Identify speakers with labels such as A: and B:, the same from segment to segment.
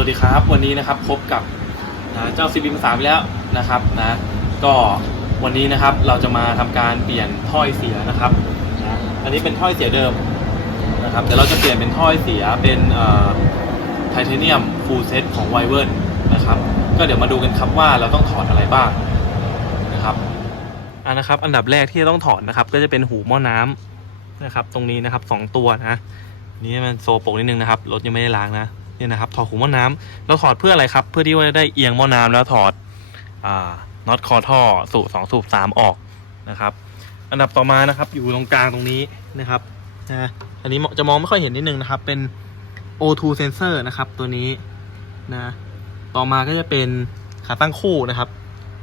A: วัสดีครับ วันนี้นะครับพบกับนะเจ้าซีบีสามแล้วนะครับนะก็วันนี้นะครับเราจะมาทำการเปลี่ยนถ้อยเสียนะครับนะอันนี้เป็นถ้อยเสียเดิมนะครับเดี๋ยวเราจะเปลี่ยนเป็นถ้อยเสียเป็นไทเทเนียมฟูลเซตของไวเวิร์นะครับก็เดี๋ยวมาดูกันครับว่าเราต้องถอดอะไรบ้างนะครับอ่านะครับอันดับแรกที่จะต้องถอดนะครับ ก็จะเป็นหูหม้อน้ำนะครับ ตรงนี้นะครับสองตัวนะนี่มันโซโปรกนิดนึงนะครับรถยังไม่ได้ล้างนะ เนี่ยนะครับถอดหูหม้อน้ำเราถอดเพื่ออะไรครับ เพื่อที่ว่าจะได้เอียงหม้อน้ำแล้วถอดอ่าน็อตคอท่อสูบสองสูบสามออกนะครับ อันดับต่อมานะครับ อยู่ตรงกลางตรงนี้นะครับนะอันนี้จะมองไม่ค่อยเห็นนิดนึงนะครับ เป็น O2 sensor นะครับ ตัวนี้นะต่อมาก็จะเป็นขาตั้งคู่นะครับ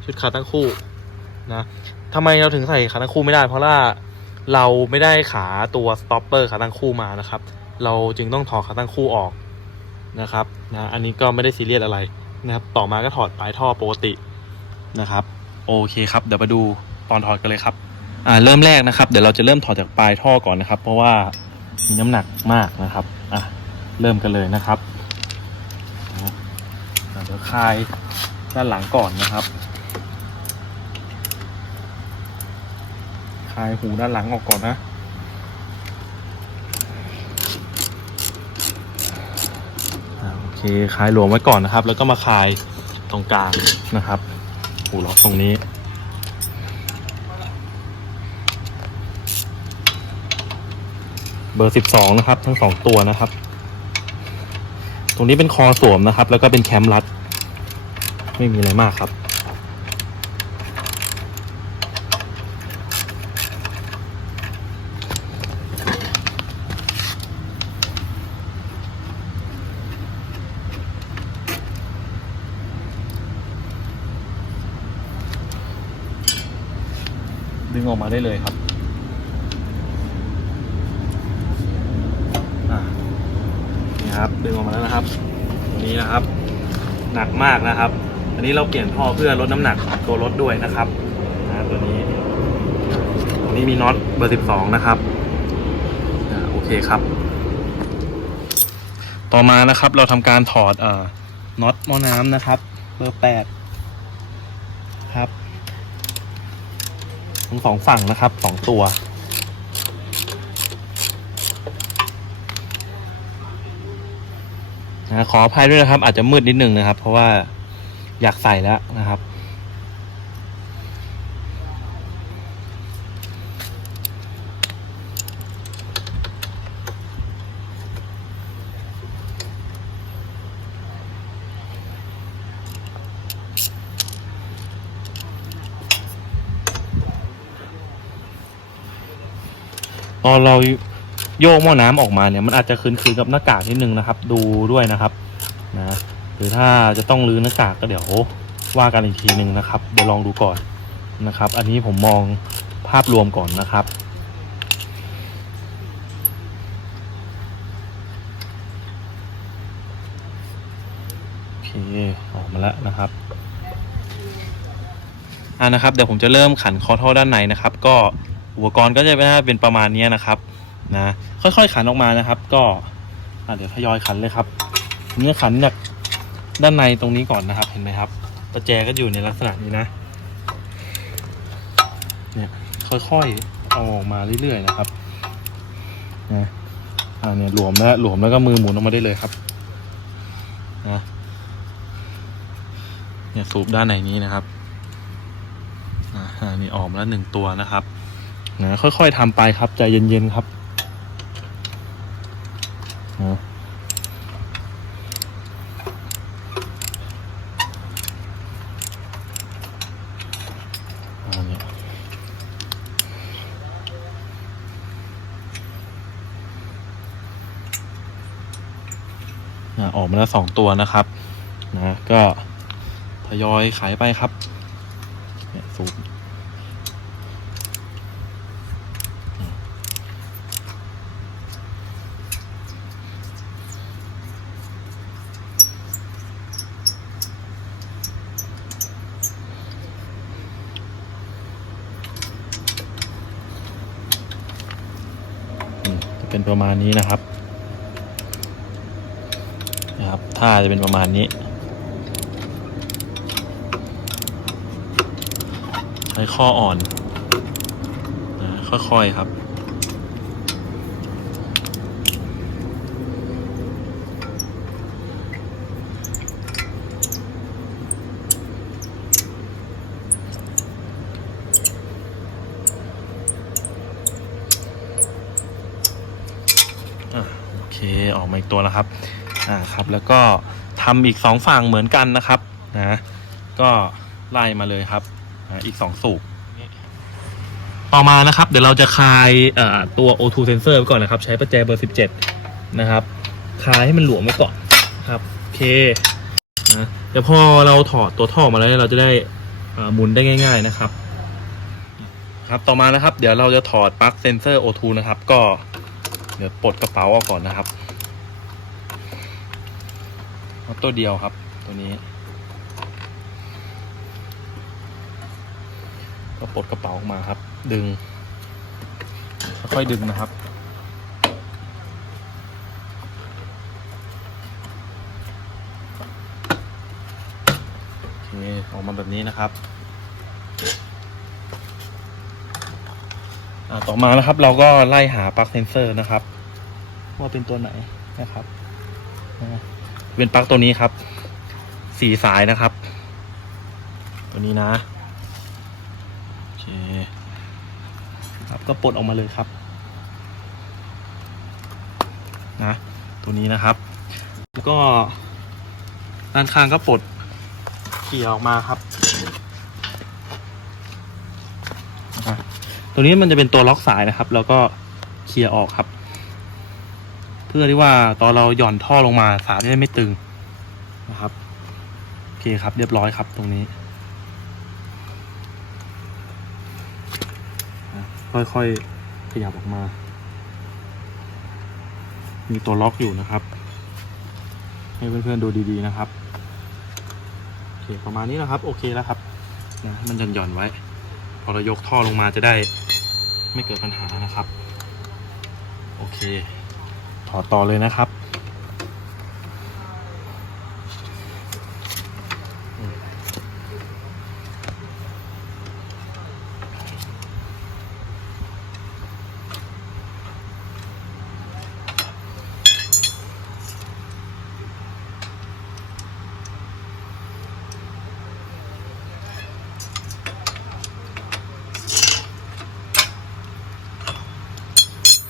A: ชุดขาตั้งคู่นะทำไมเราถึงใส่ขาตั้งคู่ไม่ได้ เพราะว่าเราไม่ได้ขาตัวสต็อปเปอร์ขาตั้งคู่มานะครับ เราจึงต้องถอดขาตั้งคู่ออก นะครับนะอันนี้ก็ไม่ได้ซีเรียสอะไรนะครับต่อมาก็ถอดปลายท่อปกตินะครับโอเคครับเดี๋ยวมาดูตอนถอดกันเลยครับอ่าเริ่มแรกนะครับ เดี๋ยวเราจะเริ่มถอดจากปลายท่อก่อนนะครับ เพราะว่ามีน้ำหนักมากนะครับอะเริ่มกันเลยนะครับเดี๋ยวคลายด้านหลังก่อนนะครับคลายหูด้านหลังออกก่อนนะ อ่าโอ เคคลายหลวมไว้ก่อนนะครับ แล้วก็มาคลายตรงกลางนะครับหูล็อกตรงนี้ เบอร์สิบสองนะครับ ทั้งสองตัวนะครับ ตรงนี้เป็นคอสวมนะครับ แล้วก็เป็นแคมรัด ไม่มีอะไรมากครับ ออกมาได้เลยครับนี่ครับดึงออกมาแล้วนะครับตัวนี้นะครับ หนักมากนะครับ อันนี้เราเปลี่ยนท่อเพื่อลดน้ำหนักตัวรถด้วยนะครับนะตัวนี้ตัวนี้มีน็อตเบอร์สิบสองนะครับโอเคครับ ต่อมานะครับเราทำการถอดอน็อตหม้อน้ำนะครับ เบอร์แปดครับ ทั้งสองฝั่งนะครับสองตัวนะขออภัยด้วยนะครับ อาจจะมืดนิดนึงนะครับ เพราะว่าอยากใส่แล้วนะครับ ตอนเราโยกหม้อน้ำออกมาเนี่ยมันอาจจะคืนคืนกับหน้ากากนิดนึงนะครับ ดูด้วยนะครับนะหรือถ้าจะต้องรื้อหน้ากากก็เดี๋ยวว่ากันอีกทีหนึ่งนะครับ เดี๋ยวลองดูก่อนนะครับ อันนี้ผมมองภาพรวมก่อนนะครับโอเคออกมาแล้วนะครับอ่านะครับเดี๋ยวผมจะเริ่มขันคอท่อด้านในนะครับ ก็ อุปกรณ์ก็จะเป็นประมาณนี้นะครับนะค่อยๆขันออกมานะครับ ก็เดี๋ยวทยอยขันเลยครับผมจะขันจากด้านในตรงนี้ก่อนนะครับ เห็นไหมครับประแจก็อยู่ในลักษณะนี้นะเนี่ยค่อยๆเอาออกมาเรื่อยๆนะครับนะอ่าเนี่ยหลวมแล้วหลวมแล้วก็มือหมุนออกมาได้เลยครับนะเนี่ยสูบด้านในนี้นะครับอ่านี่ออกมาแล้วหนึ่งตัวนะครับ นะค่อยๆทำไปครับใจเย็นๆครับนะเอาเนี่ยนะออกมาแล้วสองตัวนะครับนะก็ทยอยขายไปครับเนี่ยสูบ อืมจะเป็ ณนี้นะครับ นะครับท่าจะเป็นประมาณนี้ ใช้ข้ออ่อนนะค่อยๆครับ อะโอเคาอีกตัวแล้วครับอ่าครับ แล้วก็ทำอีกสองฝั่งเหมือนกันนะครับนะก็ไล่มาเลยครับอ่าอีกสองสูบต่อมานะครับเดี๋ยวเราจะคลายอ่อตัว O2 sensor ไว้ก่อนนะครับ ใช้ประแจเบอร์ 17 นะครับคลายให้มันหลวมไว้ก่อนครับโอเคนะเดี๋ยวพอเราถอดตัวท่อมาแล้วเราจะได้อ่าหมุนได้ง่าย ๆนะครับ ครับต่อมานะครับ เดี๋ยวเราจะถอดปลั๊กเซนเซอร์ O2 นะครับ ก็เดี๋ยวปลดกระเป๋าออกก่อนนะครับ เอาตัวเดียวครับ ตัวนี้ ก็ปลดกระเป๋าออกมาครับ ดึง ค่อยดึงนะครับ โอเค ออกมาแบบนี้นะครับต่อมานะครับเราก็ไล่หาปลั๊กเซนเซอร์นะครับ ว่าเป็นตัวไหนนะครับนะ เป็นปลั๊กตัวนี้ครับสี่สายนะครับ ตัวนี้นะโอเคครับก็ปลดออกมาเลยครับนะตัวนี้นะครับ แล้วก็ด้านข้างก็ปลดเขี่ยออกมาครับตัวนี้มันจะเป็นตัวล็อกสายนะครับ แล้วก็เคลียร์ออกครับ เพื่อที่ว่าตอนเราหย่อนท่อลงมาสายจะได้ไม่ตึงนะครับโอเคครับเรียบร้อยครับตรงนี้อะค่อยๆขยับออกมา มีตัวล็อกอยู่นะครับ ให้เพื่อนๆดูดีๆนะครับโอเคประมาณนี้นะครับ โอเคแล้วครับนะมันย่อนหย่อนๆไว้ พอเรายกท่อลงมาจะได้ไม่เกิดปัญหานะครับ โอเค ถอดต่อเลยนะครับ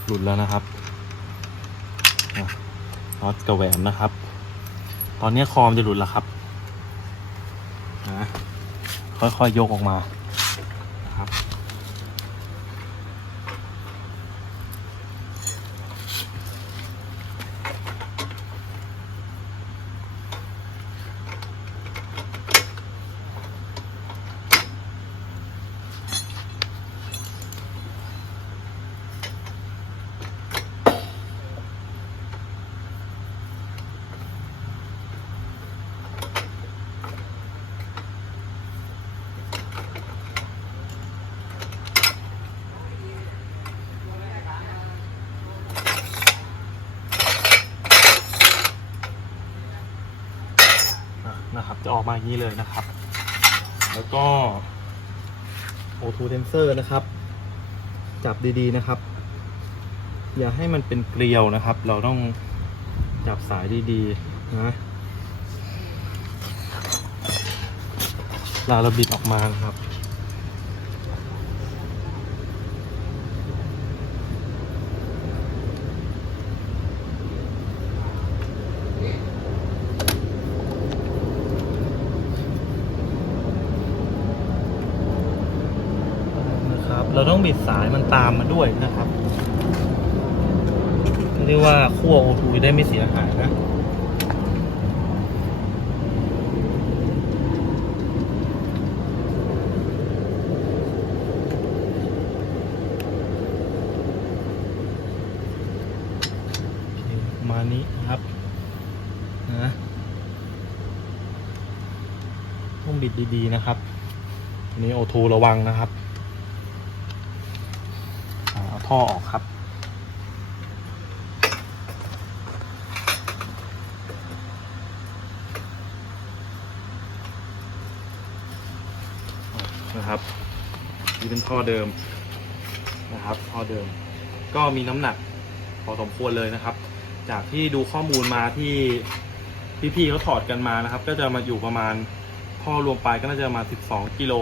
A: หลุดแล้วนะครับ น็อตกระแหวนนะครับ ตอนนี้คอมจะหลุดแล้วครับนะค่อยๆยยกออกมานะครับ อะนะครับ จะออก มาอย่างนี้เลยนะครับ แล้วก็ O2 tensor นะครับ จับดีๆนะครับ อย่าให้มันเป็นเกลียวนะครับ เราต้องจับสายดีๆนะเวลาเราบิดออกมานะครับ เราต้องบิดสายมันตามมาด้วยนะครับเรียกว่าขั้วโอทูได้ไม่เสียหายนะมานี้ครับนะต้องบิดดีๆนะครับ นี้โอทูระวังนะครับ ท่อออกครับ นะครับนี่เป็นท่อเดิมนะครับ ท่อเดิม ก็มีน้ำหนักพอสมควรเลยนะครับ จากที่ดูข้อมูลมาที่พี่ๆเขาถอดกันมานะครับ ก็จะมาอยู่ประมาณท่อรวมไปก็น่าจะมา 12 กิโล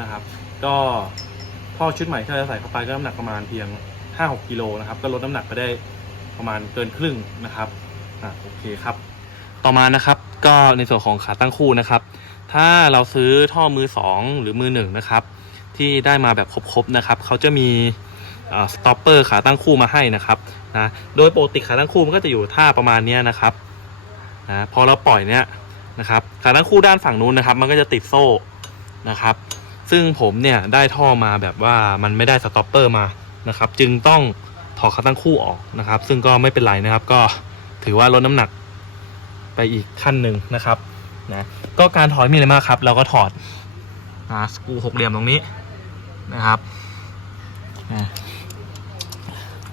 A: นะครับ ก็ ท่อชุดใหม่ที่เราจะใส่เข้าไปก็น้ำหนักประมาณเพียง 5-6กิโลนะครับ ก็ลดน้ำหนักไปได้ประมาณเกินครึ่งนะครับอะโอเคครับ ต่อมานะครับก็ในส่วนของขาตั้งคู่นะครับ ถ้าเราซื้อท่อมือสองหรือมือหนึ่งนะครับที่ได้มาแบบครบๆนะครับเขาจะมีสต็อปเปอร์ขาตั้งคู่มาให้นะครับนะโดยปกติขาตั้งคู่มันก็จะอยู่ท่าประมาณนี้นะครับนะพอเราปล่อยเนี้ยนะครับขาตั้งคู่ด้านฝั่งนู้นนะครับ มันก็จะติดโซ่นะครับ ซึ่งผมเนี่ยได้ท่อมาแบบว่ามันไม่ได้สต็อปเปอร์มานะครับ จึงต้องถอดขาตั้งคู่ออกนะครับ ซึ่งก็ไม่เป็นไรนะครับ ก็ถือว่าลดน้ำหนักไปอีกขั้นหนึ่งนะครับนะก็การถอดมีอะไรมากครับ เราก็ถอดนะสกรูหกเหลี่ยมตรงนี้นะครับนะ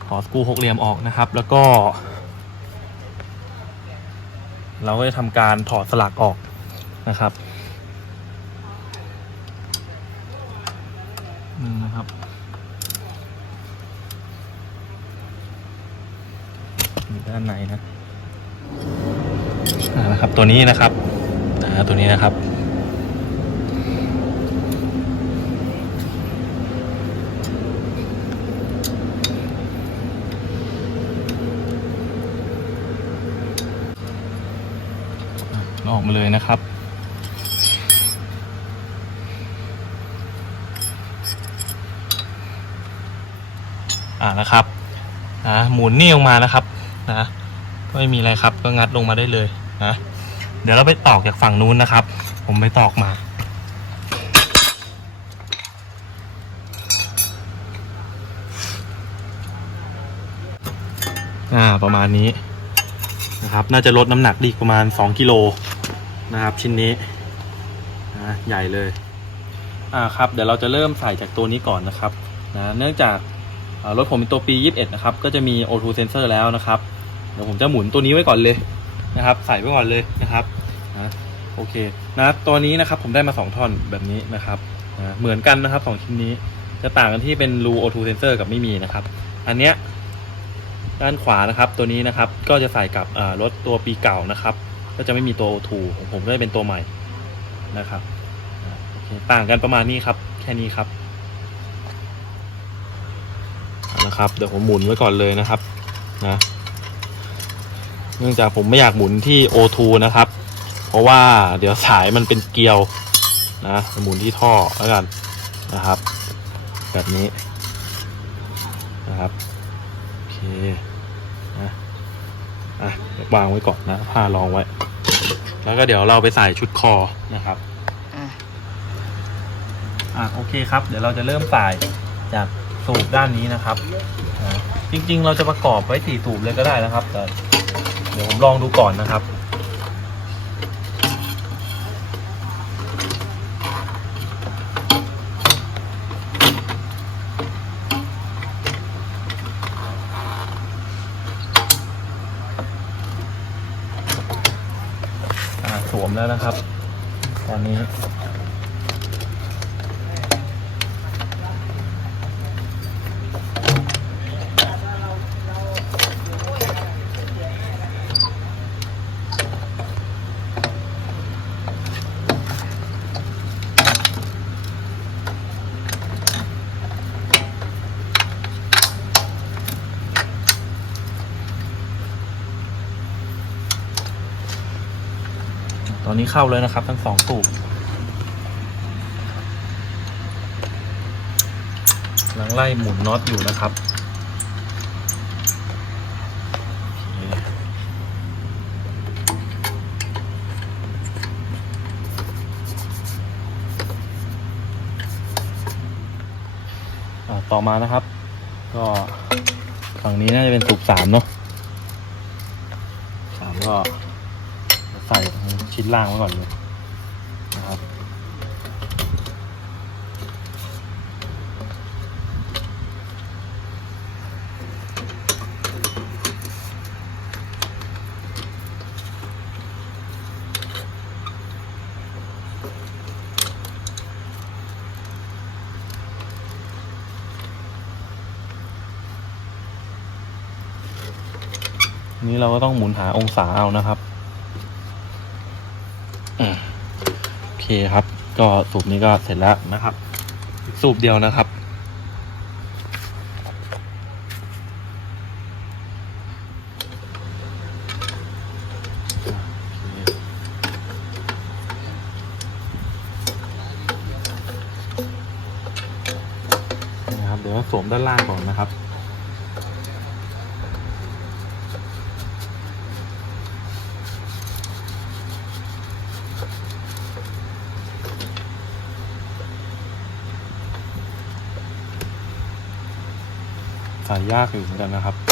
A: ถอดสกรูหกเหลี่ยมออกนะครับ แล้วก็ เราก็จะทำการถอดสลักออกนะครับ นะครับด้านในนะนะครับตัวนี้นะครับตัวนี้นะครับ ออกมาเลยนะครับ อ่านะครับนะหมุนนี่ออกมานะครับนะก็ไม่มีอะไรครับก็งัดลงมาได้เลยนะเดี๋ยวเราไปตอกจากฝั่งนู้นนะครับ ผมไปตอกมาอ่าประมาณนี้นะครับ น่าจะลดน้ำหนักไดีประมาณ 2กิโลนะครับ ชิ้นนี้นะใหญ่เลยอ่าครับ เดี๋ยวเราจะเริ่มใส่จากตัวนี้ก่อนนะครับนะเนื่องจาก รถผมเป็นตัวปี 21 นะครับ ก็จะมี O2 sensor แล้วนะครับ เดี๋ยวผมจะหมุนตัวนี้ไว้ก่อนเลยนะครับ ใส่ไว้ก่อนเลยนะครับนะโอเคนะตัวนี้นะครับผมได้มา 2 ท่อนแบบนี้นะครับนะเหมือนกันนะครับสองชิ้นนี้ จะต่างกันที่เป็นรู O2 sensor กับไม่มีนะครับ อันเนี้ยด้านขวานะครับ ตัวนี้นะครับก็จะใส่กับรถตัวปีเก่านะครับ ก็จะไม่มีตัว O2 ของผมก็จะเป็นตัวใหม่นะครับโอเคต่างกันประมาณนี้ครับ แค่นี้ครับ เอาละครับเดี๋ยวผมหมุนไว้ก่อนเลยนะครับนะเนื่องจากผมไม่อยากหมุนที่ O2 นะครับ เพราะว่าเดี๋ยวสายมันเป็นเกลียวนะหมุนที่ท่อแล้วกันนะครับ แบบนี้นะครับโอเคนะอะวางไว้ก่อนนะผ้ารองไว้ แล้วก็เดี๋ยวเราไปใส่ชุดคอนะครับ
B: อะ
A: อะโอเคครับ เดี๋ยวเราจะเริ่มใส่จาก สูบด้านนี้นะครับ จริงๆ เราจะประกอบไว้สี่สูบเลยก็ได้นะครับ แต่เดี๋ยวผมลองดูก่อนนะครับอ่าสวมแล้วนะครับ ตอนนี้ เข้าเลยนะครับ ทั้งสองสูบกำลังไล่หมุนน็อตอยู่นะครับ ต่อมานะครับ ก็ฝั่งนี้น่าจะเป็นสูบสามเนาะ ชิ้นล่างไว้ก่อนเลยนะครับนี้เราก็ต้องหมุนหาองศาเอานะครับ เคครับ ก็สูบนี้ก็เสร็จแล้วนะครับ สูบเดียวนะครับ นะครับ เดี๋ยวสวมด้านล่างก่อนนะครับ ใส่ ยากอยู่เหมือนกันนะครับ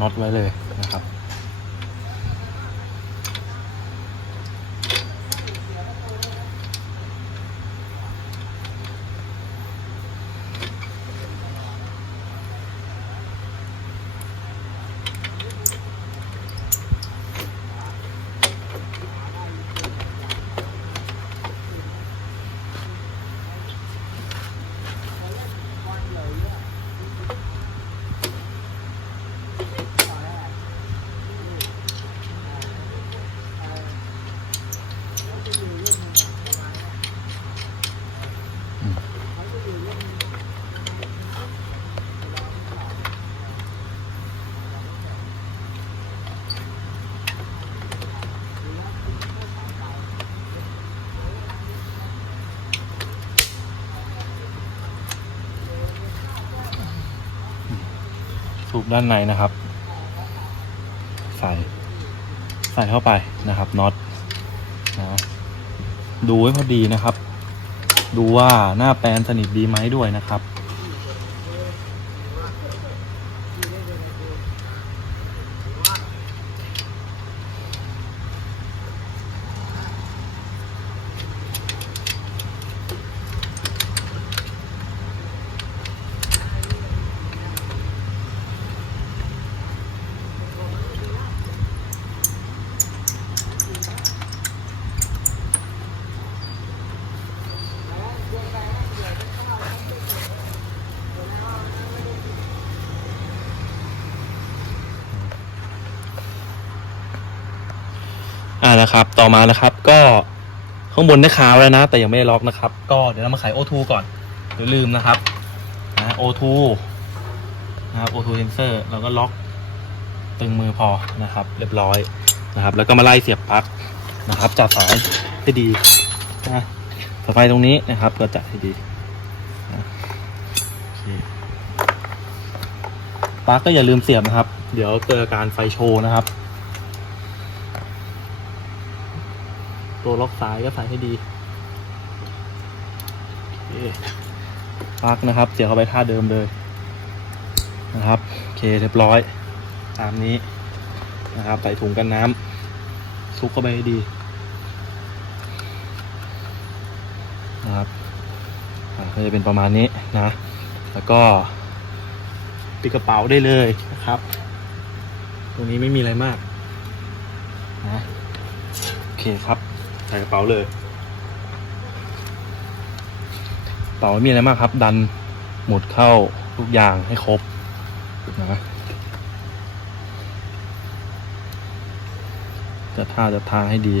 A: น็อตไว้เลย ด้านในนะครับ ใส่ใส่เข้าไปนะครับน็อตนะดูให้พอดีนะครับ ดูว่าหน้าแปลนสนิทดีไหมด้วยนะครับ ต่อมานะครับ ก็ข้างบนได้คาวแล้วนะ แต่ยังไม่ได้ล็อกนะครับ ก็เดี๋ยวเรามาไข O2 ก่อนเดี๋ยวลืมนะครับนะ O2 นะครับ O2 sensor เราก็ล็อกตึงมือพอนะครับ เรียบร้อยนะครับ แล้วก็มาไล่เสียบปลั๊กนะครับ จับสายให้ดีนะสายไฟตรงนี้นะครับ ก็จัดให้ดีปลั๊กก็อย่าลืมเสียบนะครับ เดี๋ยวเกิดอาการไฟโชว์นะครับ ตัวล็อกสายก็ใส่ให้ดีปลั๊กนะครับ เสียบเข้าไปท่าเดิมเลย นะครับโอเคเรียบร้อย ตามนี้นะครับใส่ถุงกันน้ำซุกเข้าไปให้ดีนะครับก็จะเป็นประมาณนี้นะ แล้วก็ปิดกระเป๋าได้เลยนะครับ ตรงนี้ไม่มีอะไรมากนะโอเคครับ ใส่กระเป๋าเลยกระเป๋ามีอะไรมากครับ ดันหมุดเข้าทุกอย่างให้ครบนะจะท่าจะทางให้ดี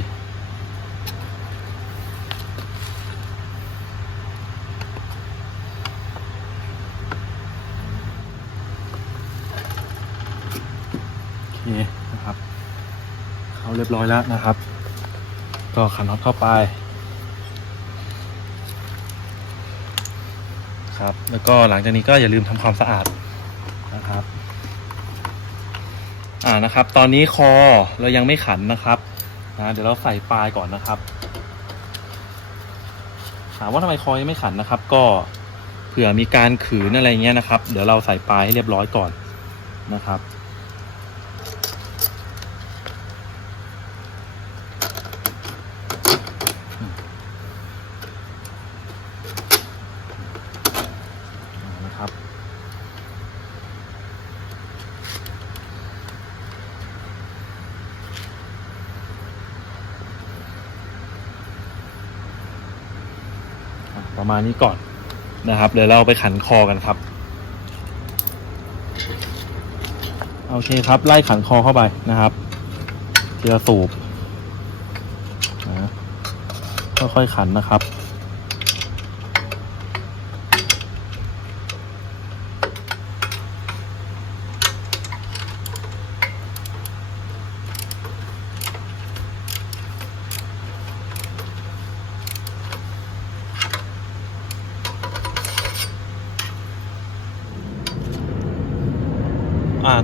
A: โอเคนะครับ เขาเรียบร้อยแล้วนะครับ ก็ขันน็อตเข้าไป ครับ แล้วก็หลังจากนี้ก็อย่าลืมทำความสะอาดนะครับ อ่านะครับ ตอนนี้คอเรายังไม่ขันนะครับนะเดี๋ยวเราใส่ปลายก่อนนะครับถามว่าทำไมคอยังไม่ขันนะครับ ก็เผื่อมีการขืนอะไรเงี้ยนะครับ เดี๋ยวเราใส่ปลายให้เรียบร้อยก่อนนะครับ มาณนี้ก่อนนะครับ เดี๋ยวเราไปขันคอกันครับ โอเคครับ ไล่ขันคอเข้าไปนะครับทีละสูบนะค่อยๆขันนะครับ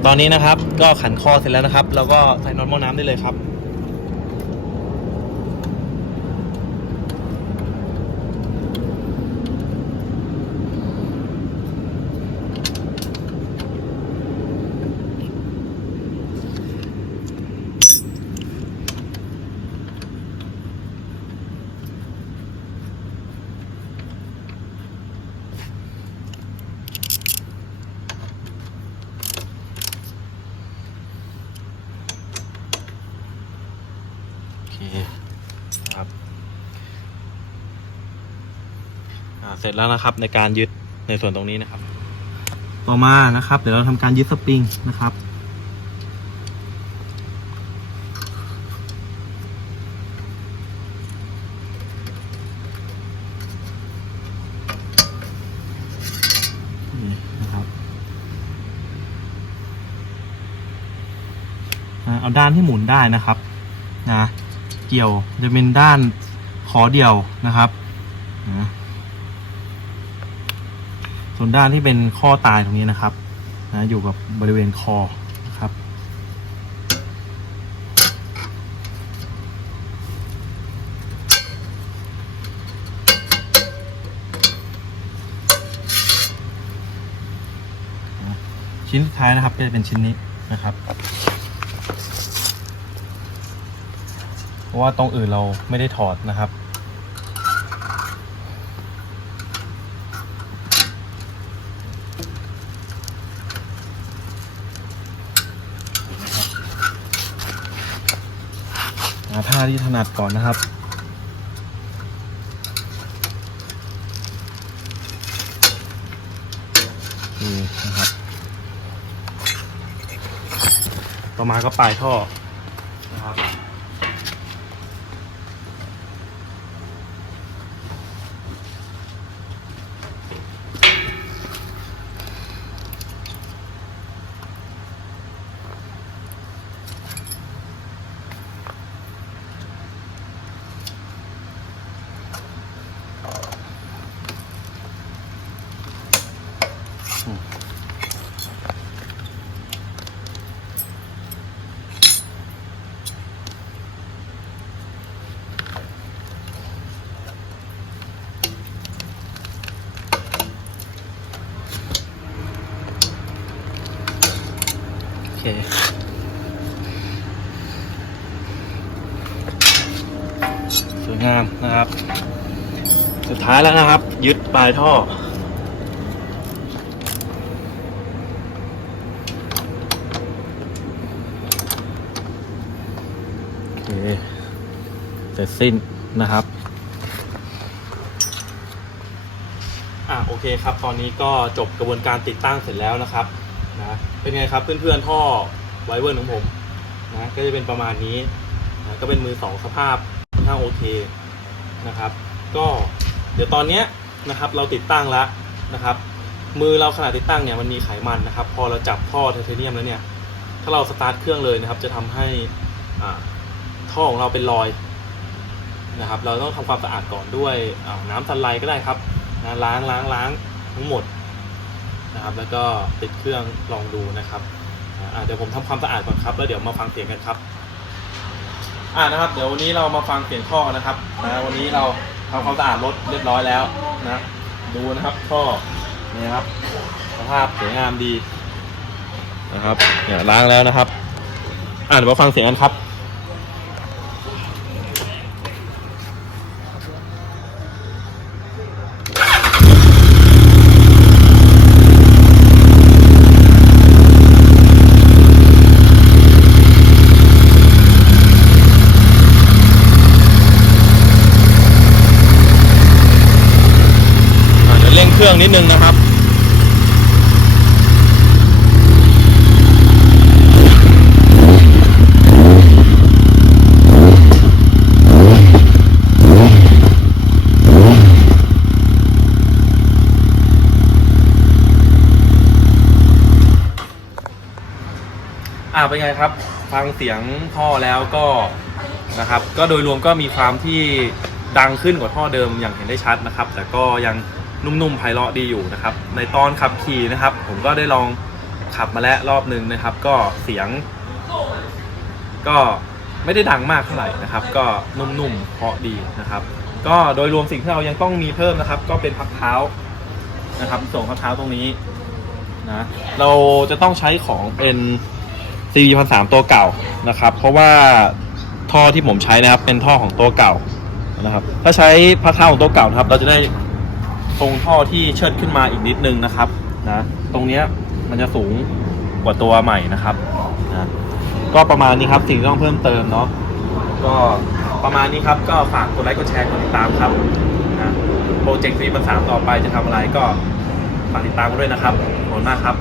A: ตอนนี้นะครับก็ขันคอเสร็จแล้วนะครับ แล้วก็ใส่น็อตหม้อน้ำได้เลยครับ เสร็จแล้วนะครับในการยึดในส่วนตรงนี้นะครับ ต่อมานะครับ เดี๋ยวเราทำการยึดสปริงนะครับนี่นะครับเอาด้านที่หมุนได้นะครับนะเกี่ยวจะเป็นด้านขอเดียวนะครับนะ ส่วนด้านที่เป็นข้อตายตรงนี้นะครับนะอยู่กับบริเวณคอนะครับชิ้นสุดท้ายนะครับก็จะเป็นชิ้นนี้นะครับ เพราะว่าตรงอื่นเราไม่ได้ถอดนะครับ ท่าที่ถนัดก่อนนะครับ นี่นะครับ ต่อมาก็ปลายท่อามนะครับ สุดท้ายแล้วนะครับ ยึดปลายท่อ โอเค เสร็จสิ้นนะครับ อะโอเคครับ ตอนนี้ก็จบกระบวนการติดตั้งเสร็จแล้วนะครับนะเป็นไงครับเพื่อนๆท่อไวเวอร์ของผมนะก็จะเป็นประมาณนี้นะก็เป็นมือสองสภาพค่อนข้างโอเค นะครับ ก็เดี๋ยวตอนนี้นะครับเราติดตั้งแล้วนะครับ มือเราขณะติดตั้งเนี่ยมันมีไขมันนะครับ พอเราจับท่อไทเทเนียมแล้วเนี่ยถ้าเราสตาร์ทเครื่องเลยนะครับ จะทำให้อาท่อของเราเป็นรอยนะครับ เราต้องทำความสะอาดก่อนด้วยน้ำซันไลท์ก็ได้ครับนะล้างล้างล้างทั้งหมดนะครับ แล้วก็ติดเครื่องลองดูนะครับเดี๋ยวผมทำความสะอาดก่อนครับ แล้วเดี๋ยวมาฟังเสียงกันครับ อ่านะครับ เดี๋ยววันนี้เรามาฟังเปลี่ยนท่อนะครับนะวันนี้เราทำความสะอาดรถเรียบร้อยแล้วนะ ดูนะครับท่อนี่ครับ สภาพสวยงามดีนะครับเนี่ยล้างแล้วนะครับ อ่าเดี๋ยวมาฟังเสียงกันครับ อ่าเดี๋ยวเร่งเครื่องนิดนึงนะครับ อ่า เป็นไงครับ ฟังเสียงท่อแล้วก็นะครับ ก็โดยรวมก็มีความที่ดังขึ้นกว่าท่อเดิมอย่างเห็นได้ชัดนะครับ แต่ก็ยังนุ่มๆไพเราะดีอยู่นะครับ ในตอนขับขี่นะครับ ผมก็ได้ลองขับมาแล้วรอบหนึ่งนะครับ ก็เสียง ก็ไม่ได้ดังมากเท่าไหร่นะครับ ก็นุ่มๆเพาะดีนะครับ ก็โดยรวมสิ่งที่เรายังต้องมีเพิ่มนะครับ ก็เป็นพักเท้านะครับส่งพักเท้าตรงนี้นะเราจะต้องใช้ของเป็น CV พันสามตัวเก่านะครับ เพราะว่าท่อที่ผมใช้นะครับ เป็นท่อของตัวเก่านะครับ ถ้าใช้พักเท้าของตัวเก่านะครับ เราจะได้ตรงท่อที่เชิดขึ้นมาอีกนิดนึงนะครับนะตรงเนี้ยมันจะสูงกว่าตัวใหม่นะครับนะก็ประมาณนี้ครับสิ่งที่ต้องเพิ่มเติมเนาะก็ประมาณนี้ครับก็ฝากกดไลค์กดแชร์กดติดตามครับนะโปรเจกต์ CV พันสามต่อไปจะทำอะไรก็ฝากติดตามกันด้วยนะครับขอบคุณมากครับ